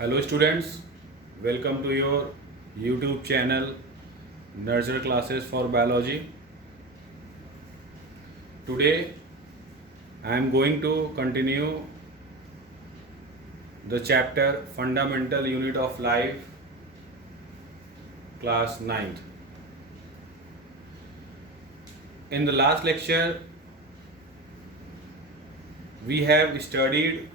Hello students, welcome to your YouTube channel Nurture Classes for Biology. Today I am going to continue the chapter Fundamental Unit of Life, class 9th. In the last lecture we have studied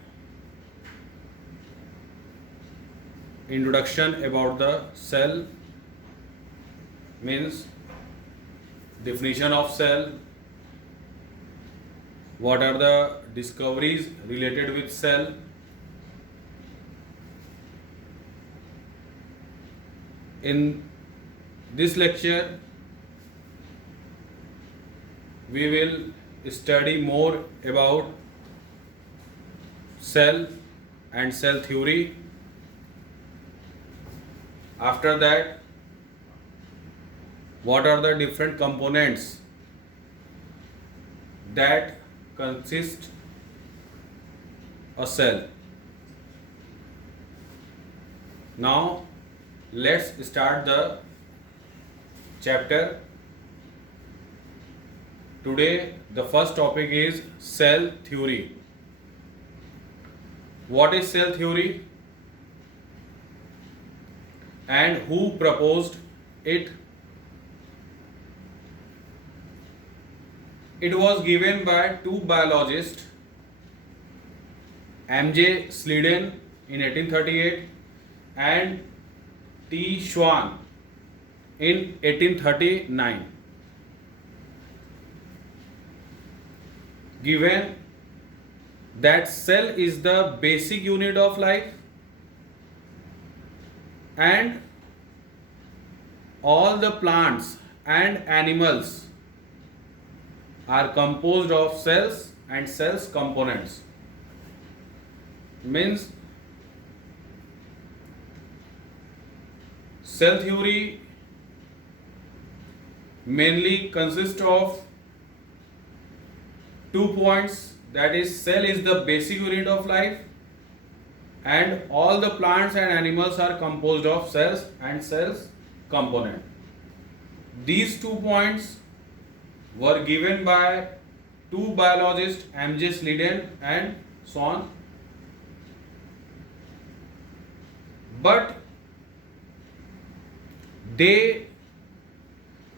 introduction about the cell, means definition of cell, what are the discoveries related with cell, in this lecture we will study more about cell and cell theory. After that, what are the different components that consist a cell? Now let's start the chapter. Today the first topic is cell theory. What is cell theory and who proposed it? It was given by two biologists, M.J. Sleeden in 1838 and T. Schwann in 1839. Given that cell is the basic unit of life and all the plants and animals are composed of cells and cells components, means cell theory mainly consists of 2 points, that is cell is the basic unit of life and all the plants and animals are composed of cells and cells component. These 2 points were given by two biologists, M.J. Sleeden and Schwann, but they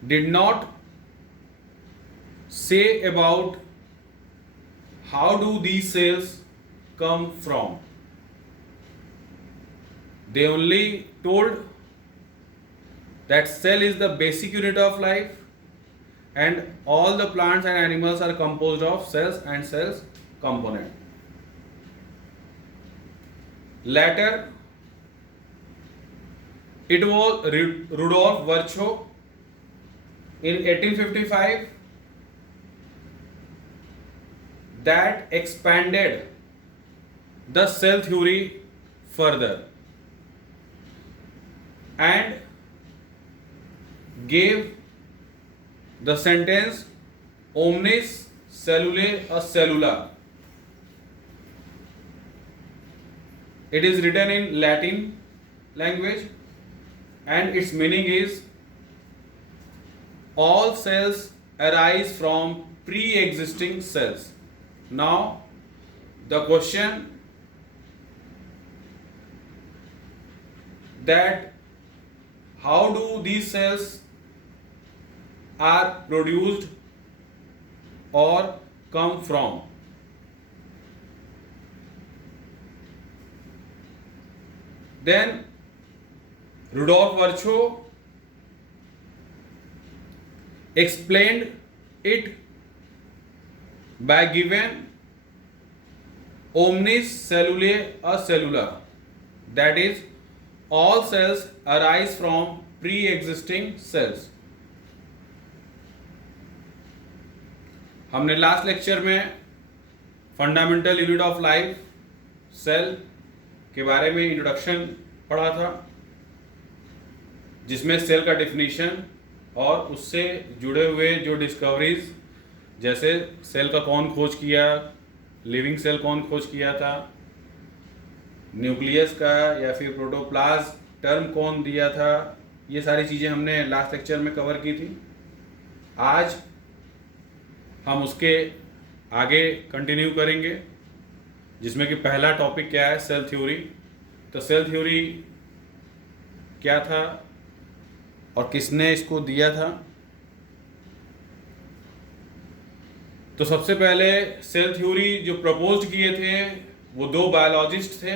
did not say about how do these cells come from. They only told that cell is the basic unit of life and all the plants and animals are composed of cells and cells component. Later, it was Rudolf Virchow in 1855 that expanded the cell theory further and gave the sentence omnis cellulae a cellula. It is written in Latin language and its meaning is all cells arise from pre-existing cells. Now the question that how do these cells are produced or come from? Then Rudolf Virchow explained it by giving omnis cellulae a cellula, that is all cells arise from pre-existing cells. हमने last lecture में fundamental unit of life cell के बारे में introduction पढ़ा था, जिसमें cell का definition और उससे जुड़े हुए जो डिस्कवरीज, जैसे सेल का कौन खोज किया, लिविंग सेल कौन खोज किया था, न्यूक्लियस का या फिर प्रोटोप्लाज्म टर्म कौन दिया था, ये सारी चीज़ें हमने लास्ट लेक्चर में कवर की थी। आज हम उसके आगे कंटिन्यू करेंगे, जिसमें कि पहला टॉपिक क्या है, सेल थ्योरी। तो सेल थ्योरी क्या था और किसने इसको दिया था। तो सबसे पहले सेल थ्योरी जो प्रपोज किए थे वो दो बायोलॉजिस्ट थे,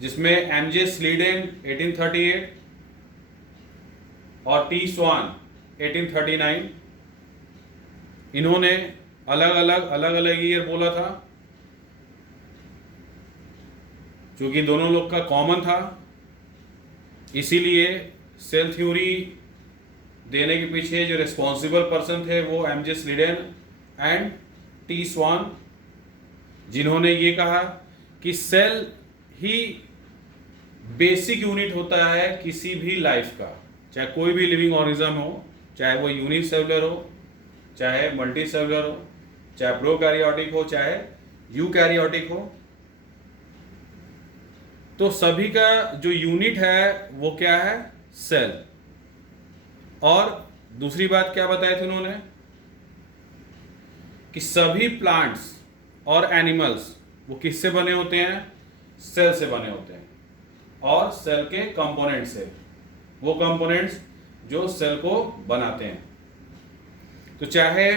जिसमें एमजे स्लीडेन 1838 और टी स्वान 1839। इन्होंने अलग अलग ईयर बोला था, क्योंकि दोनों लोग का कॉमन था। इसीलिए सेल थ्योरी देने के पीछे जो रिस्पॉन्सिबल पर्सन थे वो एमजे स्लीडेन एंड टी स्वान, जिन्होंने ये कहा कि सेल ही बेसिक यूनिट होता है किसी भी लाइफ का, चाहे कोई भी लिविंग ऑर्गेनिज्म हो, चाहे वो यूनिसेलुलर हो, चाहे मल्टी सेलुलर हो, चाहे प्रोकैरियोटिक हो, चाहे यूकैरियोटिक हो। तो सभी का जो यूनिट है वो क्या है, सेल। और दूसरी बात क्या बताई थी उन्होंने, कि सभी प्लांट्स और एनिमल्स वो किससे बने होते हैं, सेल से बने होते हैं, और सेल के कंपोनेंट से, वो कंपोनेंट्स जो सेल को बनाते हैं। तो चाहे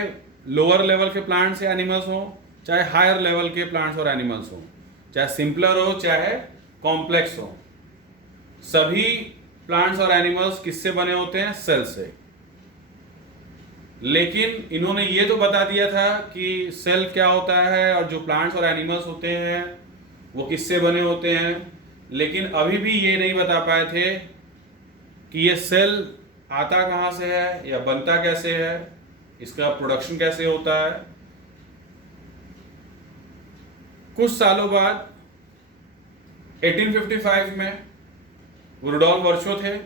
लोअर लेवल के प्लांट्स या एनिमल्स हो, चाहे हायर लेवल के प्लांट्स और एनिमल्स हो, चाहे सिंपलर हो चाहे कॉम्प्लेक्स हो, सभी प्लांट्स और एनिमल्स किससे बने होते हैं, सेल से। लेकिन इन्होंने ये तो बता दिया था कि सेल क्या होता है और जो प्लांट्स और एनिमल्स होते हैं वो किससे बने होते हैं, लेकिन अभी भी ये नहीं बता पाए थे कि ये सेल आता कहाँ से है या बनता कैसे है, इसका प्रोडक्शन कैसे होता है। कुछ सालों बाद 1855 में रुडोल्फ वर्शो थे,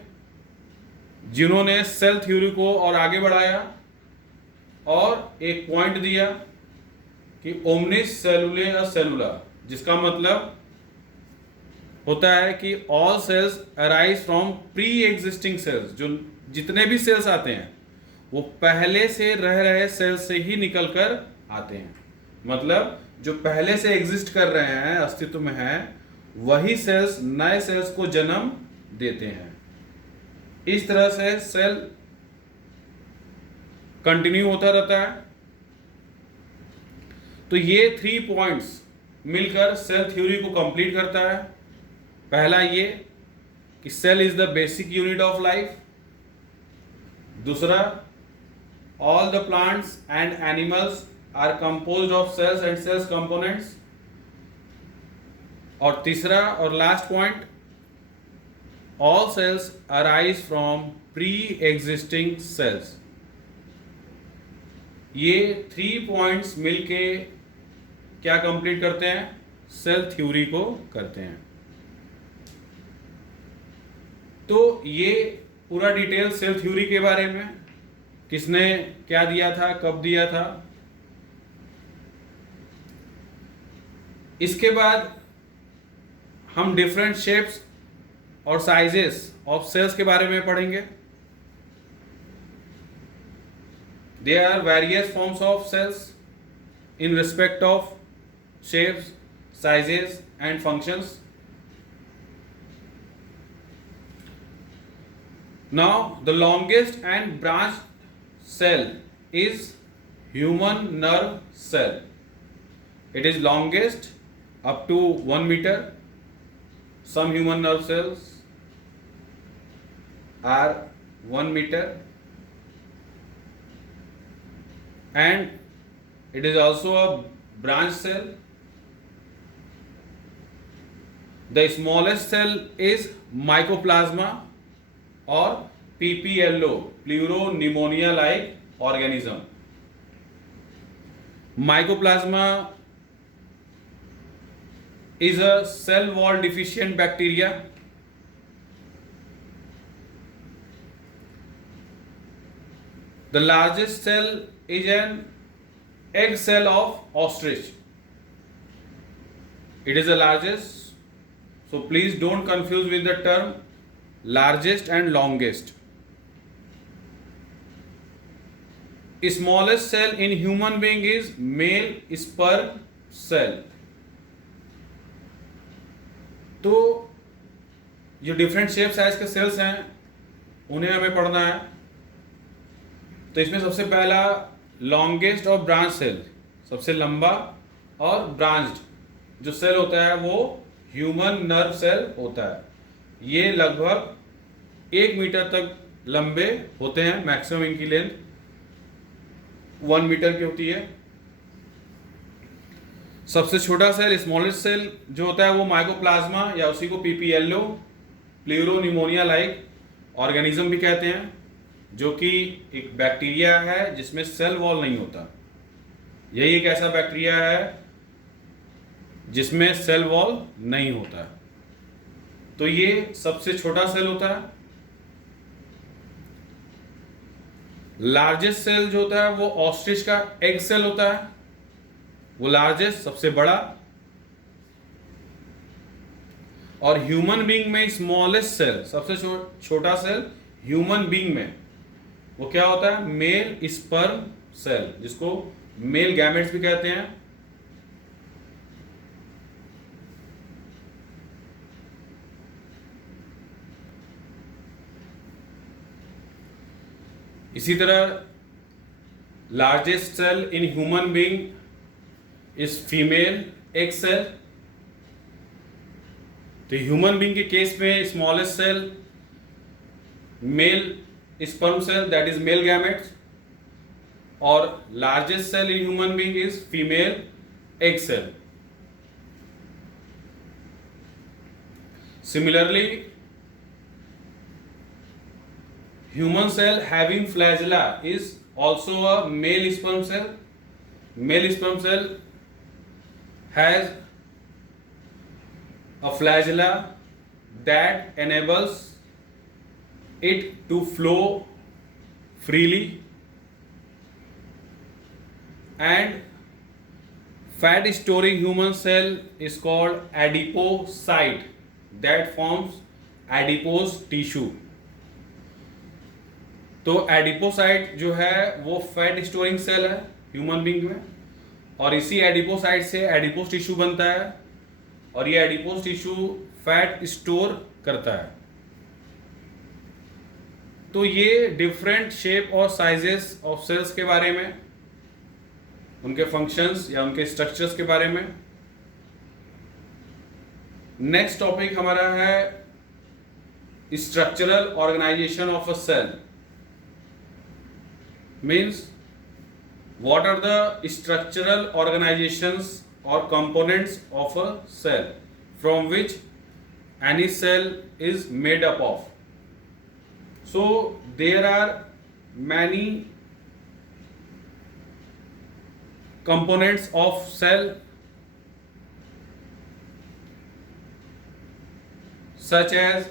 जिन्होंने सेल थ्योरी को और आगे बढ़ाया और एक पॉइंट दिया कि ओमनिस सेलुले सेलुला, जिसका मतलब होता है कि all cells arise from pre existing cells. जो जितने भी सेल्स आते हैं वो पहले से रह रहे सेल से ही निकल कर आते हैं। मतलब जो पहले से एग्जिस्ट कर रहे हैं, अस्तित्व में हैं, वही सेल्स नए सेल्स को जन्म देते हैं। इस तरह से सेल कंटिन्यू होता रहता है। तो ये 3 पॉइंट्स मिलकर सेल थ्योरी को कंप्लीट करता है। पहला ये कि cell is the basic unit of life. दूसरा, all the plants and animals are composed of cells and cells components। और तीसरा और last point, all cells arise from pre-existing cells। ये 3 पॉइंट्स मिलके क्या कंप्लीट करते हैं, सेल थ्योरी को करते हैं। तो ये पूरा डिटेल सेल थ्योरी के बारे में, किसने क्या दिया था, कब दिया था। इसके बाद हम डिफरेंट शेप्स और साइजेस ऑफ सेल्स के बारे में पढ़ेंगे। There are various forms of cells in respect of shapes, sizes and functions. Now the longest and branched cell is human nerve cell. It is longest up to 1 meter. Some human nerve cells are 1 meter, and it is also a branch cell. The smallest cell is mycoplasma और PPLO, pleuropneumonia like organism. Mycoplasma is a cell wall deficient bacteria. The largest cell is an egg cell of ostrich. It is the largest. So please don't confuse with the term largest and longest. Smallest cell in human being is male sperm cell. तो जो different shape size के sales हैं उन्हें हमें पढ़ना है। तो इसमें सबसे पहला लॉन्गेस्ट और ब्रांच सेल, सबसे लंबा और ब्रांच्ड जो सेल होता है वो ह्यूमन नर्व सेल होता है। ये लगभग 1 मीटर तक लंबे होते हैं, मैक्सिमम इनकी लेंथ 1 मीटर की होती है। सबसे छोटा सेल स्मॉलेस्ट सेल जो होता है वो माइकोप्लाज्मा या उसी को पीपीएलओ प्लूरोनिमोनिया लाइक ऑर्गेनिज्म भी कहते हैं, जो कि एक बैक्टीरिया है जिसमें सेल वॉल नहीं होता। यही एक ऐसा बैक्टीरिया है जिसमें सेल वॉल नहीं होता। तो ये सबसे छोटा सेल होता है। लार्जेस्ट सेल जो होता है वो ऑस्ट्रिच का एग सेल होता है, वो लार्जेस्ट सबसे बड़ा। और ह्यूमन बीइंग में स्मॉलेस्ट सेल, सबसे छोटा सेल ह्यूमन बीइंग में वो क्या होता है? मेल स्पर्म सेल, जिसको मेल गैमेट्स भी कहते हैं। इसी तरह largest cell in human being is female egg cell. तो ह्यूमन बीइंग के केस में smallest cell male sperm cell that is male gametes, और largest cell in human being is female egg cell. Similarly human cell having flagella is also a male sperm cell. Male sperm cell has a flagella that enables it to flow freely, and fat storing human cell is called adipocyte that forms adipose tissue. तो adipocyte जो है वो fat storing cell है human being में, और इसी adipocyte से adipose tissue बनता है, और ये एडिपोस टिश्यू फैट स्टोर करता है। तो ये डिफरेंट शेप और साइजेस ऑफ सेल्स के बारे में, उनके फंक्शंस या उनके स्ट्रक्चर्स के बारे में। नेक्स्ट टॉपिक हमारा है structural organisation of a cell. Means what are the structural organizations or components of a cell from which any cell is made up of. So there are many components of cell such as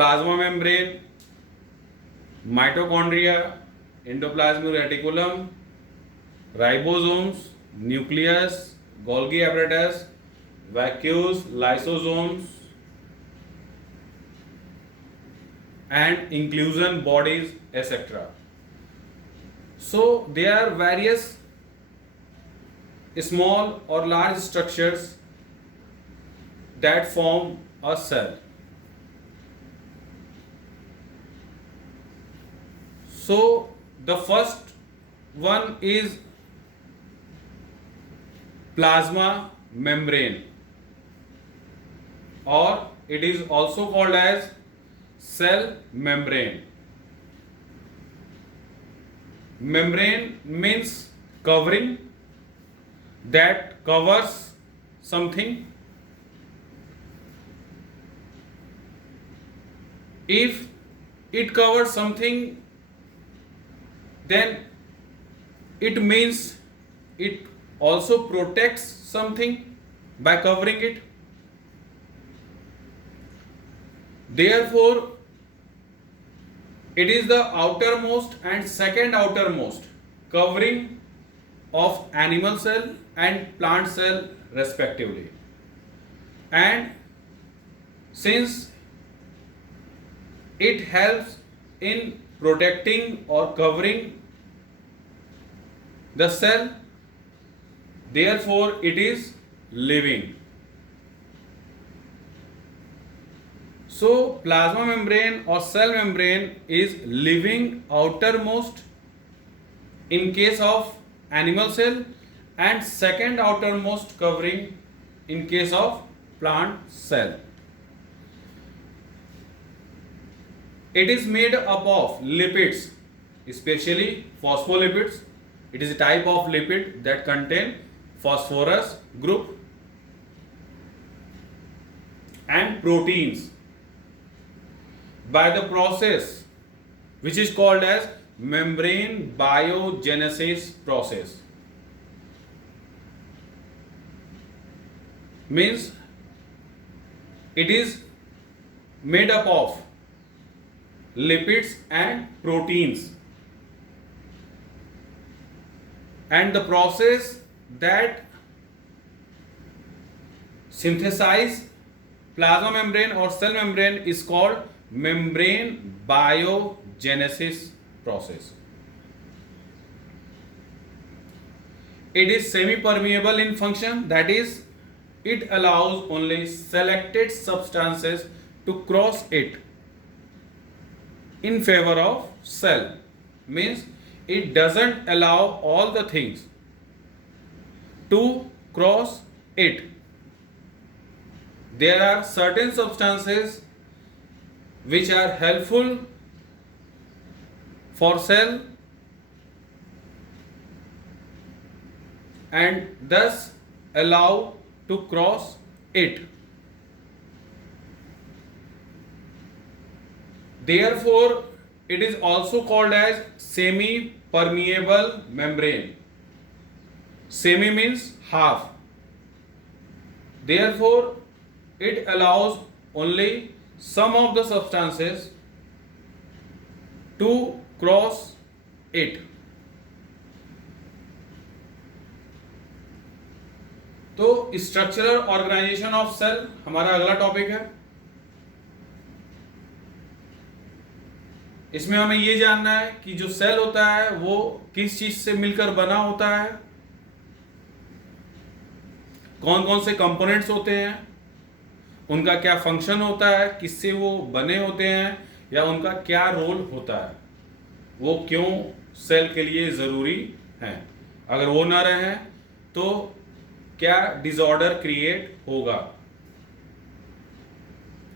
plasma membrane, mitochondria, endoplasmic reticulum, ribosomes, nucleus, Golgi apparatus, vacuoles, lysosomes, and inclusion bodies, etc. So there are various small or large structures that form a cell. So the first one is plasma membrane, or it is also called as cell membrane. Membrane means covering that covers something. If it covers something, then it means it also protects something by covering it. Therefore, it is the outermost and second outermost covering of animal cell and plant cell respectively. And since it helps in protecting or covering the cell, therefore it is living. So plasma membrane or cell membrane is living outermost in case of animal cell and second outermost covering in case of plant cell. It is made up of lipids, especially phospholipids. It is a type of lipid that contain phosphorus group, and proteins by the process which is called as membrane biogenesis process. Means it is made up of lipids and proteins, and the process that synthesize plasma membrane or cell membrane is called membrane biogenesis process. It is semi-permeable in function, that is, it allows only selected substances to cross it in favor of cell. Means it doesn't allow all the things to cross it. There are certain substances which are helpful for cell and thus allow to cross it. Therefore, it is also called as semi-permeable membrane. Semi means half. Therefore, it allows only some of the substances to cross it. तो structural organisation of cell हमारा अगला topic है. इसमें हमें यह जानना है कि जो सेल होता है वो किस चीज से मिलकर बना होता है, कौन कौन से कंपोनेंट्स होते हैं, उनका क्या फंक्शन होता है, किससे वो बने होते हैं या उनका क्या रोल होता है, वो क्यों सेल के लिए ज़रूरी हैं, अगर वो ना रहे तो क्या डिसऑर्डर क्रिएट होगा.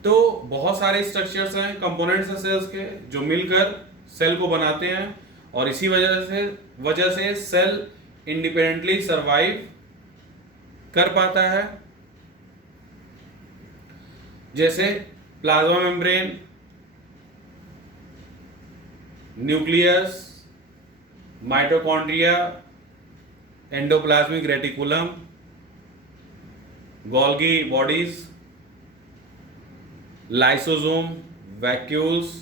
तो बहुत सारे स्ट्रक्चर्स हैं, कंपोनेंट्स हैं सेल्स के जो मिलकर सेल को बनाते हैं और इसी वजह से सेल इंडिपेंडेंटली सरवाइव कर पाता है. जैसे plasma membrane, nucleus, mitochondria, endoplasmic reticulum, Golgi bodies, lysosome, vacuoles,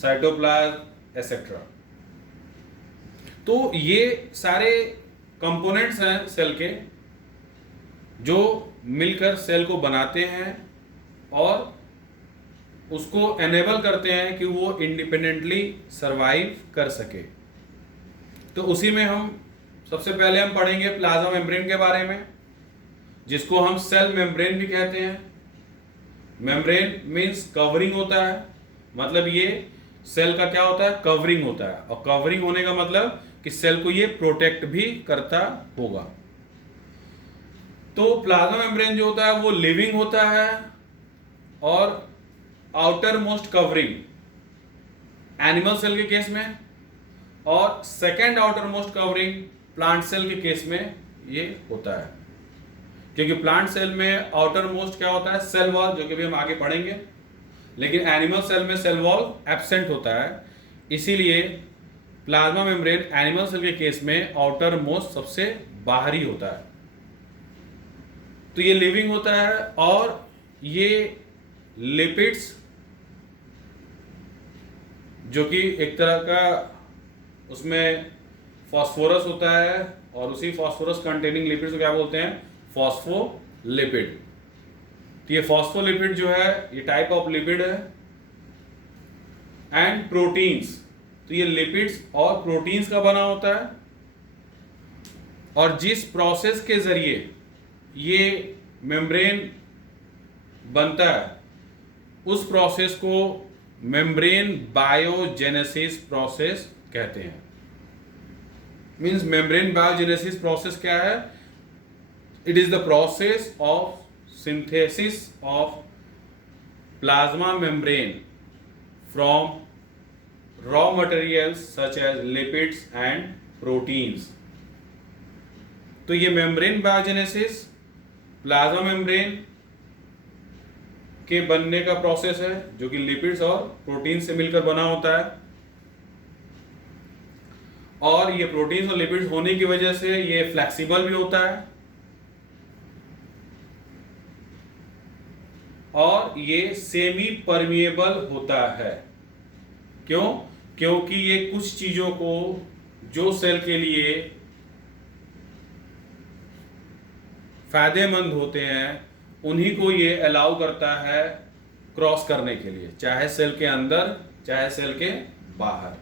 cytoplasm etcetera. तो ये सारे कंपोनेंट्स हैं सेल के जो मिलकर सेल को बनाते हैं और उसको एनेबल करते हैं कि वो इंडिपेंडेंटली सरवाइव कर सके. तो उसी में हम सबसे पहले हम पढ़ेंगे प्लाज्मा मेम्ब्रेन के बारे में, जिसको हम सेल मेम्ब्रेन भी कहते हैं. मेम्ब्रेन मीन्स कवरिंग होता है, मतलब ये सेल का क्या होता है, कवरिंग होता है, और कवरिंग होने का मतलब कि सेल को ये प्रोटेक्ट भी करता होगा. तो प्लाज्मा मेम्ब्रेन जो होता है वो लिविंग होता है और outermost covering animal cell के केस में और second outermost covering plant cell के केस में ये होता है. क्योंकि प्लांट सेल में आउटर मोस्ट क्या होता है, सेल वॉल, जो कि भी हम आगे पढ़ेंगे, लेकिन एनिमल सेल में सेल वॉल एब्सेंट होता है. इसीलिए प्लाज्मा मेम्ब्रेन एनिमल सेल के केस में आउटर मोस्ट सबसे बाहरी होता है. तो ये लिविंग होता है और ये लिपिड्स, जो कि एक तरह का उसमें फास्फोरस होता है और उसी फास्फोरस कंटेनिंग लिपिड्स को क्या बोलते हैं, फॉस्फोलिपिड। तो ये फॉस्फोलिपिड जो है ये टाइप ऑफ लिपिड है। एंड प्रोटीन्स, तो ये लिपिड्स और प्रोटीन्स का बना होता है, और जिस प्रोसेस के जरिए ये मेम्ब्रेन बनता है उस प्रोसेस को मेम्ब्रेन बायोजेनेसिस प्रोसेस कहते हैं। मींस मेम्ब्रेन बायोजेनेसिस प्रोसेस क्या है? It is the process of synthesis of plasma membrane from raw materials such as lipids and proteins। तो ये मेम्ब्रेन बायोजेनेसिस प्लाज्मा मेम्ब्रेन के बनने का प्रोसेस है जो कि लिपिड्स और प्रोटीन से मिलकर बना होता है, और ये प्रोटीन्स और लिपिड्स होने की वजह से ये फ्लेक्सिबल भी होता है और ये सेमी परमिएबल होता है। क्यों? क्योंकि ये कुछ चीजों को जो सेल के लिए फायदेमंद होते हैं उन्हीं को ये अलाउ करता है क्रॉस करने के लिए, चाहे सेल के अंदर चाहे सेल के बाहर।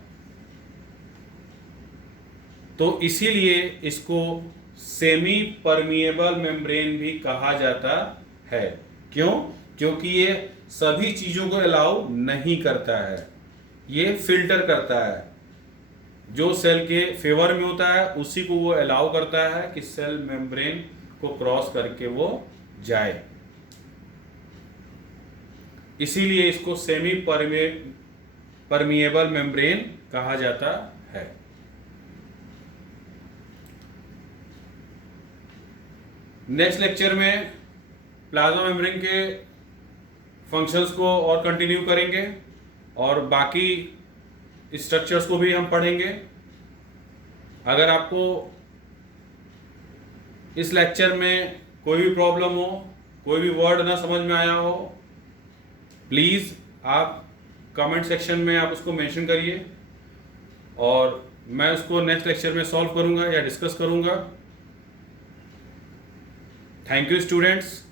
तो इसीलिए इसको सेमी परमिएबल मेम्ब्रेन भी कहा जाता है। क्यों? क्योंकि ये सभी चीजों को अलाउ नहीं करता है, ये फिल्टर करता है। जो सेल के फेवर में होता है उसी को वो अलाउ करता है कि सेल मेम्ब्रेन को क्रॉस करके वो जाए। इसीलिए इसको सेमी परमिएबल मेम्ब्रेन कहा जाता है। नेक्स्ट लेक्चर में प्लाज्मा मेम्ब्रेन के फंक्शंस को और कंटिन्यू करेंगे और बाकी स्ट्रक्चर्स को भी हम पढ़ेंगे। अगर आपको इस लेक्चर में कोई भी प्रॉब्लम हो, कोई भी वर्ड ना समझ में आया हो, प्लीज़ आप कमेंट सेक्शन में आप उसको मेंशन करिए और मैं उसको नेक्स्ट लेक्चर में सॉल्व करूंगा या डिस्कस करूंगा। Thank you students.